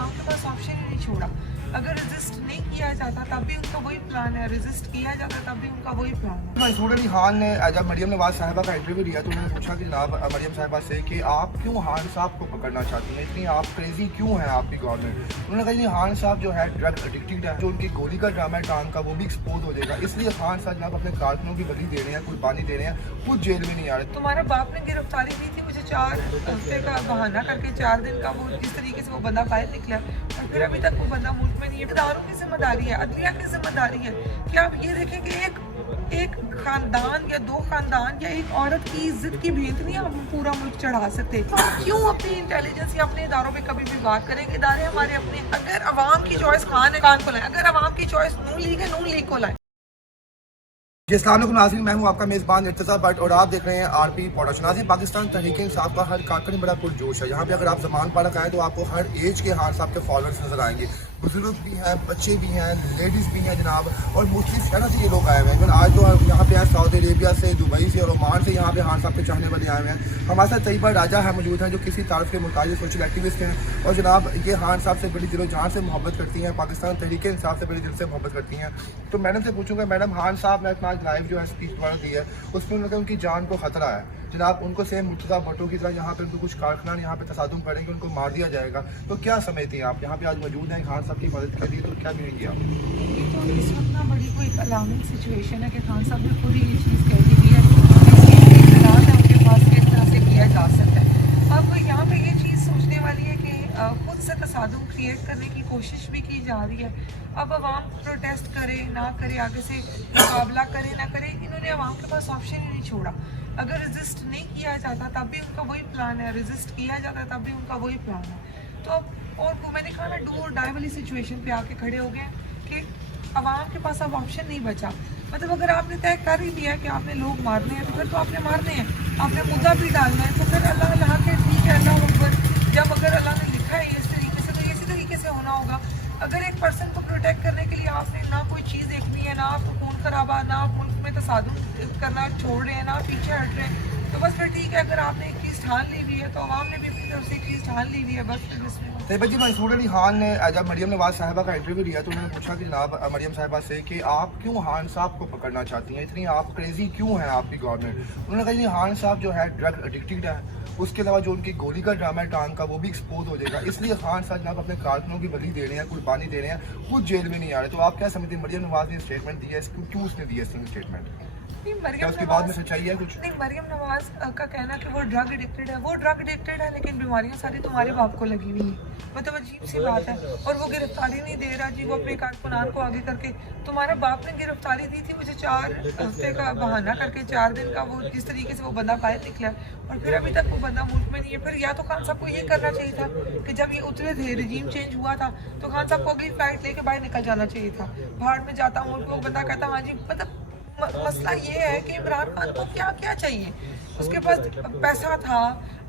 आवाम के पास ऑप्शन ही नहीं छोड़ा। अगर रेजिस्ट नहीं किया जाता तब भी उनका वही प्लान है, रेजिस्ट किया जाता तब भी उनका वही प्लान है। मंसूर अली खान ने जब मरियम नवाज साहिबा का इंटरव्यू लिया तो उन्होंने पूछा कि जनाब मरियम साहिबा से कि आप क्यों खान साहब को पकड़ना चाहती हैं, इतनी आप क्रेजी क्यों हैं आपकी गवर्नमेंट। उन्होंने कहा जी खान साहब जो है ड्रग एडिक्टेड है, जो उनकी गोली का ड्रामा है टांग का वो भी एक्सपोज हो जाएगा, इसलिए खान साहब जनाब अपने कारकुनों की बदली दे रहे हैं, कुर्बानी दे रहे हैं, खुद जेल में नहीं आ रहे। तुम्हारा बाप ने गिरफ्तारी दी थी मुझे 4 हफ्ते का बहाना करके, 4 दिन का, वो जिस तरीके से वो बंदा बाहर निकला और फिर अभी तक वो बंदा मुल्क में नहीं है। इदारों की जिम्मेदारी है, अदलिया की जिम्मेदारी है कि आप ये देखें कि एक खानदान या 2 खानदान या एक औरत की इज्जत की भेंट नहीं आप पूरा मुल्क चढ़ा सकते। क्यों अपनी इंटेलिजेंस या अपने इदारों पे कभी भी बात करेंगे? इदारे हमारे अपने। अगर अवाम की चॉइस खान है, खान को लाए। अगर अवाम की चॉइस नून लीग है, नून लीग को लाए। अस्सलाम वालेकुम नाज़रीन, मैं हूं आपका मेज़बान इर्तिज़ा भट्ट और आप देख रहे हैं आरपी प्रोडक्शन। नाज़रीन, पाकिस्तान तहरीक इंसाफ का हर कारकुन बड़ा पुरजोश है। यहाँ पे अगर आप ज़मान पार्क आए तो आपको हर एज के खान साहब के फॉलोअर्स नजर आएंगे, बुजुर्ग भी हैं, बच्चे भी हैं, लेडीज़ भी हैं जनाब, और मुख्तलिफ शहरों से ये लोग आए हुए हैं। इवन आज तो यहाँ पे हैं सऊदी अरेबिया से, दुबई से और ओमान से यहाँ पे खान साहब के चाहने वाले आए हुए हैं। हमारे साथ तैयबा राजा है मौजूद हैं जो किसी तारफ़ के मुताबिक सोशल एक्टिविस्ट हैं और जनाब ये खान साहब से बड़ी दिलो जान से मोहब्बत करती हैं, पाकिस्तान तहरीक इंसाफ से बड़ी दिल से मोहब्बत करती हैं। तो मैडम से पूछूंगा, मैडम खान साहब ने अपना आज लाइव जो है स्पीच द्वारा दी है उसमें उन्होंने उनकी जान को खतरा है जनाब, उनको सेम मुर्तज़ा भुट्टो की तरह यहाँ पे उनको कुछ कारकुनान यहाँ पे तसादुम करेंगे, उनको मार दिया जाएगा। तो क्या समझती हैं आप, यहाँ पे आज मौजूद हैं खान साहब की मदद के लिए, तो क्या मिलेंगी आप? ये तो इस वक्त ना बड़ी कोई अलार्मिंग सिचुएशन है कि खान साहब ने खुद ही ये चीज़ कह दी है, इसलिए इख्तिलाफ है उनके पास किस तरह से किया जा सकता है। अब यहाँ पे ये चीज़ सोचने वाली है कि खुद से तसादुम क्रिएट करने की कोशिश भी की जा रही है। अब अवाम प्रोटेस्ट करे ना करे, आगे से मुकाबला करे ना करे, इन्होंने अवाम के पास ऑप्शन ही नहीं छोड़ा। अगर रेजिस्ट नहीं किया जाता तब भी उनका वही प्लान है, रेजिस्ट किया जाता तब भी उनका वही प्लान है। तो अब और वो मैंने कहा ना डू और डाई वाली सिचुएशन पे आके खड़े हो गए कि अवाम के पास अब ऑप्शन नहीं बचा। मतलब अगर आपने तय कर ही दिया कि आपने लोग मारने हैं तो फिर तो आपने मारने हैं, आपने मुद्दा भी डालना है, तो फिर अल्लाह अल्लाह के ठीक है, अल्लाह अकबर। जब अगर अल्लाह ने लिखा है इस तरीके से तो इसी तरीके से होना होगा। अगर एक पर्सन को प्रोटेक्ट करने के लिए आपने ना कोई चीज़ देखनी है, ना आपको खून खराबा, ना आप मुल्क में तसादुम करना छोड़ रहे हैं, ना पीछे हट रहे हैं, तो बस फिर ठीक है। अगर आपने एक चीज़ ठान ली हुई है तो अवाम ने भी अपनी तरफ से एक चीज़ ठान ली हुई है, बस फिर इसमें तैयबा जी, मंसूर अली खान ने जब मरियम नवाज साहिबा का इंटरव्यू लिया तो उन्होंने पूछा कि जनाब मरियम साहिबा से कि आप क्यों खान साहब को पकड़ना चाहती हैं, इतनी आप क्रेजी क्यों हैं आपकी गवर्नमेंट। उन्होंने कहा जी खान साहब जो है ड्रग एडिक्टेड है, उसके अलावा जो उनकी गोली का ड्रामा है टांग का वो भी एक्सपोज हो जाएगा, इसलिए खान साहब जनाब अपने कारकुनों की बदली दे रहे हैं, कुर्बानी दे रहे हैं, खुद जेल में नहीं आ रहे। तो आप क्या समझते हैं मरियम नवाज ने स्टेटमेंट दिया है, क्यों उसने दिया स्टेटमेंट? क्या उसके बाद में सच्चाई है कुछ? नहीं, मरियम नवाज का कहना कि वो ड्रग एडिक्टेड है, वो ड्रग एडिक्टेड है लेकिन बीमारियां सारी तुम्हारे बाप को लगी हुई है। मतलब अजीब सी बात है। और वो गिरफ्तारी नहीं दे रहा जी, वो अपने कारकुनान को आगे करके। तुम्हारा बाप ने गिरफ्तारी दी थी मुझे 4 हफ्ते का बहाना करके, 4 दिन का, वो जिस तरीके से वो बंदा बाहर निकला और फिर अभी तक वो बंदा मुल्क में नहीं है। फिर या तो खान साहब को ये करना चाहिए था कि जब ये उतरे थे, रजीम चेंज हुआ था, तो खान साहब को अगली फ्लाइट लेके बाहर निकल जाना चाहिए था। बाहर में जाता मुल्क को बंदा कहता हाँ जी। मतलब मसला ये है कि इमरान खान को क्या क्या चाहिए, उसके पास पैसा था,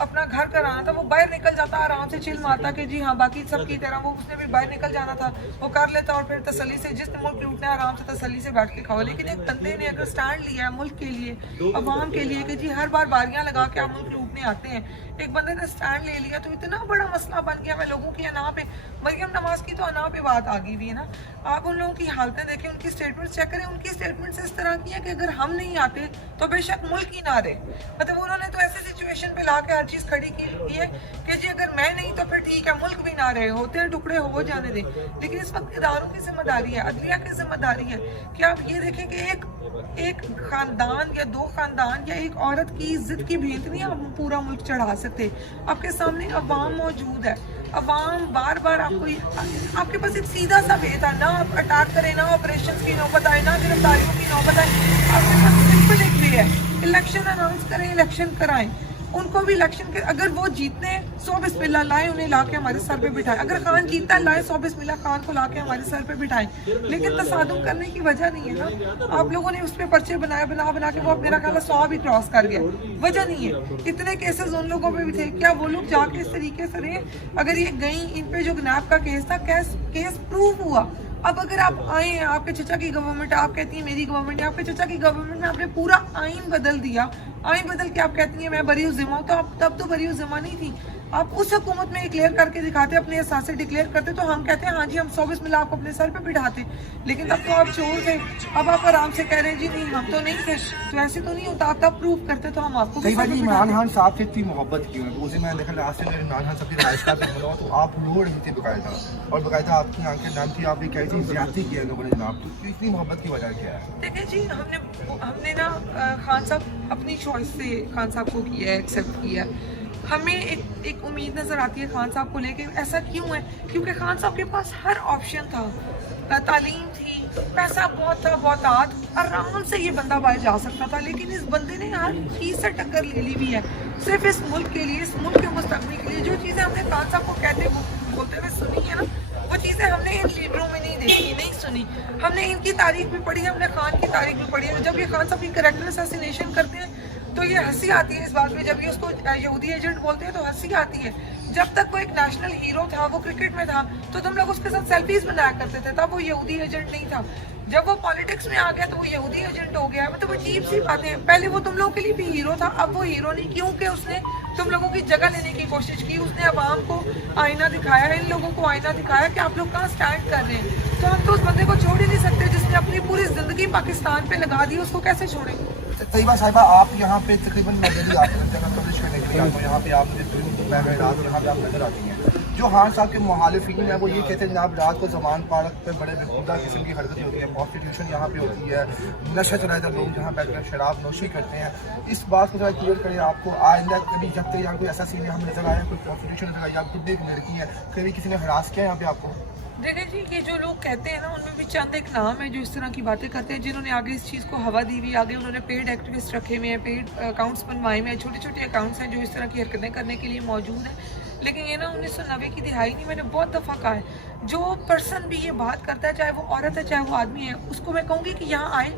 अपना घर कराना था, वो बाहर निकल जाता, आराम से चिल मारता कि जी हाँ बाकी सब की तरह वो उसने भी बाहर निकल जाना था, वो कर लेता और फिर तसल्ली से जिस मुल्क लूटना है आराम से तसल्ली से बैठ के खाओ। लेकिन एक बंदे ने अगर स्टैंड लिया है मुल्क के लिए, अवाम के लिए कि जी हर बार बारियां लगा के आप मुल्क लूटने आते हैं, एक बंदे ने स्टैंड ले लिया तो इतना बड़ा मसला बन गया। मैं लोगों की अना पे, मरियम नवाज की तो अना पे बात आ गई हुई है ना। आप उन लोगों की हालतें देखें, उनकी स्टेटमेंट चेक करें, उनकी स्टेटमेंट इस तरह की है कि अगर हम नहीं आते तो बेशक मुल्क ही ना रहे। मतलब उन्होंने तो ऐसे सिचुएशन पे ला के हर चीज़ खड़ी की है कि जी अगर मैं नहीं तो फिर ठीक है मुल्क भी ना रहे, होते हैं टुकड़े हो जाने दें। लेकिन इस वक्त इदारों की जिम्मेदारी है, अदलिया की जिम्मेदारी है कि आप ये देखें कि एक खानदान या 2 खानदान या एक औरत की इज्जत की भेंट नहीं आप पूरा मुल्क चढ़ा सकते। आपके सामने अवाम मौजूद है, अवाम बार बार आपके पास एक सीधा सा वे था, ना आप अटैक करें, ना ऑपरेशन की नौबत आए, ना गिरफ्तारियों की नौबत आए। आपके पास सिंपल एक वे है, इलेक्शन अनाउंस करें, इलेक्शन कराएं। उनको भी इलेक्शन के अगर वो जीतने 100 बिस्मिल्लाह लाए, उन्हें लाके हमारे सर पे बिठाएं। अगर खान जीतता है लाए 100 बिस्मिल्लाह खान को लाके हमारे सर पे बिठाएं। लेकिन तसादुम करने की वजह नहीं है ना। आप लोगों ने उस पर पर्चे बनाए, बना के वो मेरा ख्याल 100 भी क्रॉस कर गया, वजह नहीं है। इतने केसेस उन लोगों पे भी थे, क्या वो लोग जाके इस तरीके से रहे? अगर ये गई, इन पे जो गनाब का केस था, केस प्रूव हुआ। अब अगर आप आए हैं, आपके चचा की गवर्नमेंट, आप कहती हैं मेरी गवर्नमेंट है, आपके चचा की गवर्नमेंट में आपने पूरा आइन बदल दिया, आइन बदल के आप कहती हैं मैं बरी जिम्मा हूँ, तो आप तब तो बरी जिम्मा नहीं थी। आप उस हुकूमत में क्लियर करके दिखाते, अपने एहसास डिक्लेयर करते, तो हम कहते हैं हाँ जी हम 100 बिस्मिल्लाह आपको अपने सर पे बिठाते। लेकिन तब तो आप चोर थे, अब आप आराम से कह रहे हैं जी नहीं हम तो नहीं थे। तो ऐसे तो नहीं होता, आप तब प्रूव करते तो हम आपको कई बार इमरान खान साहब से इतनी मोहब्बत क्यों है? उसी मैंने देखा लास्ट में इमरान खान साहब की राइशका पे मिला तो आप रो रही थी बकायदा, और बकायदा आपकी आंखें नाम थी, आप ये कह रही थी ज्यादती की है लोगों ने जनाब। तो इतनी मोहब्बत की वजह क्या है? देखिए जी हमने ना खान साहब अपनी चॉइस से खान साहब को किया है, एक्सेप्ट किया है। हमें एक उम्मीद नज़र आती है खान साहब को लेके। ऐसा क्यों है? क्योंकि खान साहब के पास हर ऑप्शन था, तालीम थी, पैसा बहुत था, बहुत आराम से ये बंदा बाहर जा सकता था। लेकिन इस बंदे ने हर चीज़ से टक्कर ले ली हुई है, सिर्फ इस मुल्क के लिए, इस मुल्क के मुस्तकबिल के लिए। जो चीज़ें हमने खान साहब को कहते बोलते हुए सुनी है ना, वो चीज़ें हमने इन लीडरों में नहीं देखी, नहीं सुनी। हमने इनकी तारीख भी पढ़ी है, हमने खान की तारीख भी पढ़ी है। जब ये खान साहब की कैरेक्टर असैसिनेशन करते हैं तो ये हंसी आती है इस बात में। जब ये उसको यहूदी एजेंट बोलते हैं तो हंसी आती है। जब तक वो एक नेशनल हीरो था, वो क्रिकेट में था, तो तुम लोग उसके साथ सेल्फीज बनाया करते थे, तब वो यहूदी एजेंट नहीं था। जब वो पॉलिटिक्स में आ गया तो वो यहूदी एजेंट हो गया। मतलब अजीब सी बातें हैं। पहले वो तुम लोगों के लिए भी हीरो था, अब वो हीरो नहीं। क्योंकि उसने तुम लोगों की जगह लेने की कोशिश की, उसने अवाम को आईना दिखाया, इन लोगों को आईना दिखाया कि आप लोग कहाँ स्टैंड कर रहे हैं। तो हम तो उस बंदे को छोड़ ही नहीं सकते जिसने अपनी पूरी जिंदगी पाकिस्तान पे लगा दी, उसको कैसे छोड़ेंगे? तैयबा साहिबा, आप यहाँ पे तकरीबन मैं डेली आती हूँ, जब मैं कवरेज करने के लिए आता हूँ यहाँ पे, आप मुझे दिन मैं रात यहाँ पे आप नजर आती हैं। जो खान साहब के मुखालिफिन है वो ये कहते हैं जनाब रात को जमान पार्क पे बड़े बेखुदा किस्म की हरकतें होती है, प्रॉस्टिट्यूशन यहाँ पे होती है, नशा चलाए लोग जहाँ बैठ कर शराब नोशी करते हैं। इस बात को जरा क्लियर करें, आपको आइंदा कभी जब तक यहाँ कोई ऐसा सीन हम नजर आया, कोई प्रॉस्टिट्यूशन नजर आई, आप खुद भी एक लड़की है, कभी किसी ने हरास किया यहाँ पे आपको? देखिए जी, ये जो लोग कहते हैं ना, उनमें भी चंद एक नाम है जो इस तरह की बातें करते हैं, जिन्होंने आगे इस चीज़ को हवा दी हुई, आगे उन्होंने पेड एक्टिविस्ट रखे हुए हैं, पेड अकाउंट्स बनवाए हुए हैं, छोटे छोटे अकाउंट्स हैं जो इस तरह की हरकतें करने के लिए मौजूद हैं। लेकिन ये ना 1990 की दिहाई नहीं, मैंने बहुत दफ़ा कहा है, जो पर्सन भी ये बात करता है, चाहे वो औरत है चाहे वो आदमी है, उसको मैं कहूँगी कि यहाँ आए,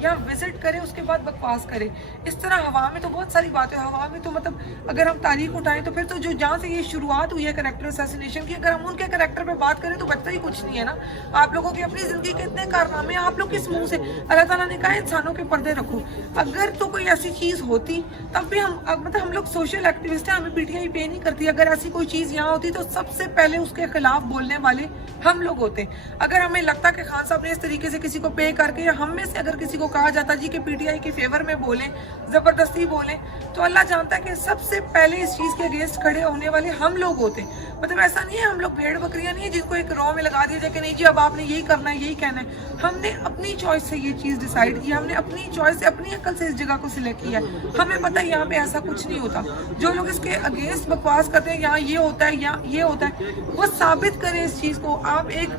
यहाँ विजिट करें, उसके बाद बकवास करें। इस तरह हवा में तो बहुत सारी बातें, हवा में तो मतलब अगर हम तारीख उठाएं तो फिर तो जो जहाँ से ये शुरुआत हुई है कैरेक्टर असैसिनेशन की, अगर हम उनके कैरेक्टर पे बात करें तो बचता ही कुछ नहीं है ना। आप लोगों की अपनी ज़िंदगी के इतने कारनामे, आप लोग किस मुंह से? अल्लाह ताला ने कहा इंसानों के पर्दे रखो। अगर तो कोई ऐसी चीज़ होती तब भी मतलब हम लोग सोशल एक्टिविस्ट हैं, हमें पीटीआई पे नहीं करती। अगर ऐसी कोई चीज़ यहाँ होती तो सबसे पहले उसके खिलाफ बोलने वाले हम लोग होते। अगर हमें लगता कि खान साहब ने इस तरीके से किसी को पे करके, या हम में से अगर किसी को कहा जाता जी कि पीटीआई के फेवर में बोलें, जबरदस्ती बोलें, तो अल्लाह जानता है कि सबसे पहले इस चीज़ के अगेंस्ट खड़े होने वाले हम लोग होते। मतलब ऐसा नहीं है हम लोग भेड़ बकरियां नहीं है जिनको एक रॉ में लगा दिया जाए कि नहीं जी अब आपने यही करना है, यही कहना है। हमने अपनी चॉइस से ये चीज़ डिसाइड की, हमने अपनी चॉइस से, अपनी अकल से इस जगह को सिलेक्ट किया। हमें पता है यहाँ पे ऐसा कुछ नहीं होता। जो लोग इसके अगेंस्ट बकवास करते हैं, यहाँ ये होता है, यहाँ ये होता है, वो साबित करें इस चीज़ को। आप एक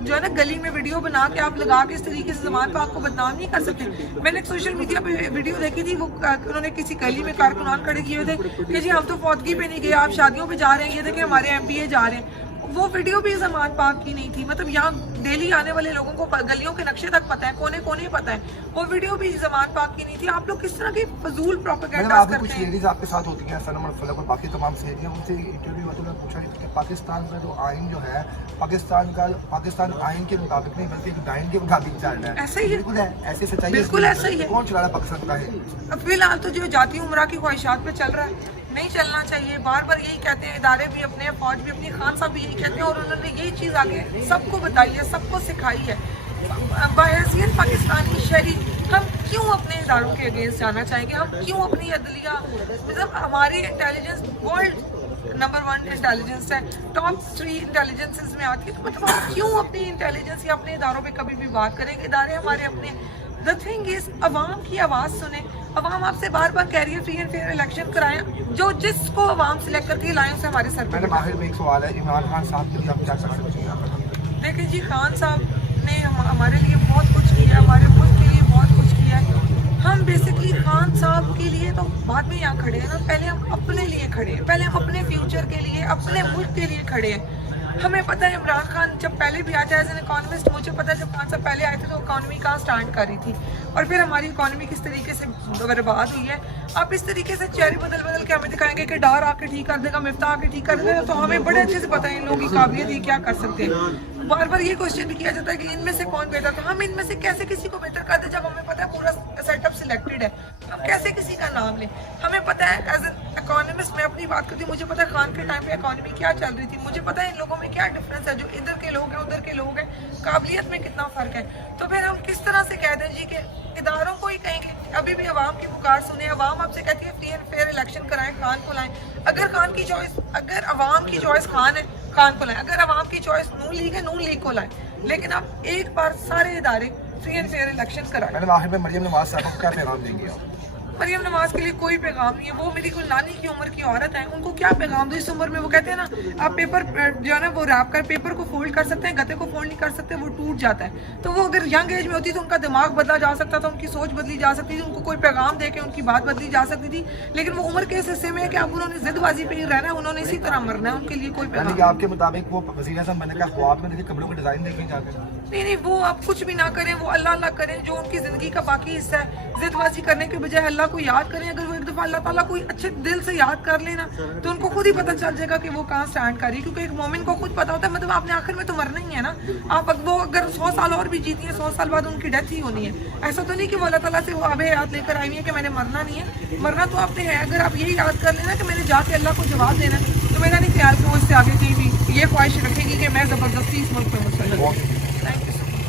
जो है ना गली में वीडियो बना के आप लगा के इस तरीके से ज़बान पर आपको बदनाम नहीं कर सकते। मैंने एक सोशल मीडिया पे वीडियो देखी थी, वो उन्होंने किसी गली में कारकुनान खड़े किए हुए थे कि जी हम तो फौतगी पे नहीं गए, आप शादियों पे जा रहे हैं, ये देखें हमारे एमपीए जा रहे हैं। वो वीडियो भी ज़मान पाक की नहीं थी। मतलब यहाँ डेली आने वाले लोगों को गलियों के नक्शे तक पता है, कोने कोने पता है, वो वीडियो भी ज़मान पाक की नहीं थी। आप लोग किस तरह की फजूल प्रोपेगेंडा करते हैं? कुछ लेडीज आपके साथ होती हैं, सनम और फलक और बाकी तमाम सहेलियां, उनसे इंटरव्यू होता है, पूछा कि पाकिस्तान का जो आइन जो है, पाकिस्तान आइन के मुताबिक नहीं बल्कि डाइन के मुताबिक चल रहा है। ऐसा ही है, बिल्कुल है, ऐसे सच्चाई, बिल्कुल ऐसा ही है। कौन चला रहा पाकिस्तान का है? फिलहाल तो जो जाती उम्रा की ख्वाहिशात पे चल रहा है, नहीं चलना चाहिए। बार बार यही कहते हैं, इदारे भी अपने, फौज भी अपनी, खान साहब भी यही कहते हैं, और उन्होंने यही चीज़ आगे सबको बताई है, सबको सिखाई है। बहैसियत पाकिस्तानी शहरी हम क्यों अपने इदारों के अगेंस्ट जाना चाहेंगे? हम क्यों अपनी अदलिया, मतलब हमारी इंटेलिजेंस वर्ल्ड नंबर 1 इंटेलिजेंस है, टॉप 3 इंटेलिजेंसेस में आती है, तो मतलब हम क्यों अपनी इंटेलिजेंस या अपने इदारों पे कभी भी बात करेंगे? इदारे हमारे अपने। द थिंग इज, अवाम की आवाज़ सुने। अवाम आपसे बार बार कह रही है फ्री एंड फेयर इलेक्शन कराएं, जो जिसको अवाम सिलेक्ट करती है लाएं उसे हमारे सर पर। आखिर में एक सवाल है, इमरान खान साहब के लिए आप क्या सकते? देखिए जी, खान साहब ने हमारे लिए बहुत कुछ किया, हमारे मुल्क के लिए बहुत कुछ किया है। हम बेसिकली खान साहब के लिए तो बाद में यहाँ खड़े हैं ना, पहले हम अपने लिए खड़े हैं, पहले हम अपने फ्यूचर के लिए, अपने मुल्क के लिए खड़े हैं। हमें पता है इमरान खान जब पहले भी आया एज एन इकोनॉमिस्ट, मुझे पता है जब खान साहब पहले आए थे तो इकोनॉमी कहाँ स्टार्ट कर रही थी, और फिर हमारी इकोनॉमी किस तरीके से बर्बाद हुई है। आप इस तरीके से चेहरे बदल के हमें दिखाएंगे कि डार आके ठीक कर देगा, मिफ्ता आके ठीक कर देगा, तो हमें बड़े अच्छे से पता है इन लोगों की काबिलियत ये क्या कर सकते हैं। बार बार ये क्वेश्चन भी किया जाता है कि इनमें से कौन बेहतर था। हम इनमें से कैसे किसी को बेहतर कर दे जब हमें पता है पूरा सेटअप सिलेक्टेड है। हम कैसे किसी का नाम लें? हमें पता है एज एन इकोनॉमिस्ट, मैं अपनी बात करती हूँ, मुझे पता है खान के टाइम पे इकोनॉमी क्या चल रही थी, मुझे पता है इन लोगों में क्या डिफरेंस है, जो इधर के लोग हैं उधर के लोग हैं, काबिलियत में कितना फ़र्क है। तो फिर हम किस तरह से कह दें जी कि इदारों को ही कहेंगे? अभी भी अवाम की पुकार सुने, अवाम आपसे कहती है फ्री एंड फेयर इलेक्शन कराएं, खान को लाएं। अगर खान की चॉइस, अगर अवाम की चॉइस खान है, खान को लाएं। अगर अवाम की चॉइस नून लीग है, नून लीग को लाएं। लेकिन आप एक बार सारे इदारे फ्री एंड फेयर इलेक्शन कराएं। मैडम आखिर में मरियम नवाज साहब को क्या पैगाम देंगे आप? मरियम नवाज के लिए कोई पैगाम नहीं है, वो मेरी कोई नानी की उम्र की औरत है, उनको क्या पैगाम दो इस उम्र में? वो कहते हैं ना, आप पेपर जो है ना वो रैप कर, पेपर को फोल्ड कर सकते हैं, गते को फोल्ड नहीं कर सकते, वो टूट जाता है। तो वो अगर यंग एज में होती तो उनका दिमाग बदला जा सकता था, उनकी सोच बदली जा सकती थी, उनको कोई पैगाम दे के उनकी बात बदली जा सकती थी। लेकिन वो उम्र के इस हिस्से में है कि अब उन्होंने जिदबाजी पे ही रहना है, उन्होंने इसी तरह मरना है, उनके लिए कोई पैगाम यानी कि आपके मुताबिक वो वज़ीर आज़म बनने का ख्वाब में देखिए कपड़ों का डिज़ाइन देखें जाकर? नहीं, वो आप कुछ भी ना करें, वो अल्लाह अल्लाह करें, जो उनकी ज़िंदगी का बाकी हिस्सा है। जिदबाजी करने के बजाय अल्लाह को याद करें। अगर वो एक दफ़ा अल्लाह ताला कोई अच्छे दिल से याद कर लेना तो उनको खुद ही पता चल जाएगा कि वो कहाँ स्टैंड कर रही है, क्योंकि एक मोमिन को खुद पता होता है, मतलब आपने आखिर में तो मरना ही है ना। आप वो अगर 100 साल और भी जीती हैं, 100 साल बाद उनकी डेथ ही होनी है। ऐसा तो नहीं कि वो अल्लाह ताला से वो आबे याद लेकर आई है कि मैंने मरना नहीं है, मरना तो आपने है। अगर आप यही याद कर लेना कि मैंने जाके अल्लाह को जवाब देना, तो मेरा नहीं ख्याल कि वो इससे आगे कहीं भी ये ख्वाहिश रखेगी कि मैं ज़बरदस्ती इस मुल्क में मुसल्लत हूँ। Thank you.